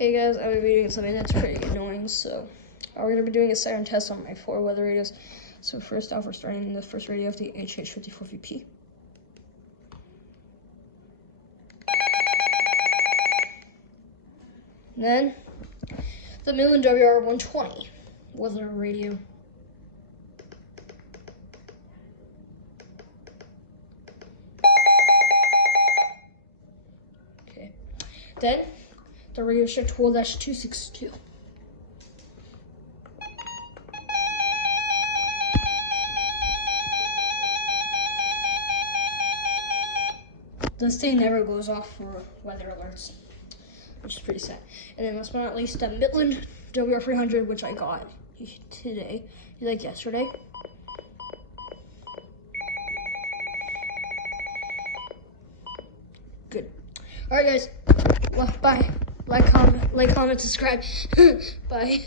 Hey guys, I'm going to be doing something that's pretty annoying, so we're going to be doing a Siren test on my 4 weather radios. So first off, we're starting the first radio of the HH54VP. Then, the Midland WR120 weather radio. Okay. Then, the Radio Shack 12-262. This thing never goes off for weather alerts, which is pretty sad. And then last but not least, the Midland WR300, which I got today, like yesterday. Good. All right, guys. Well, bye. Like, comment, subscribe. Bye.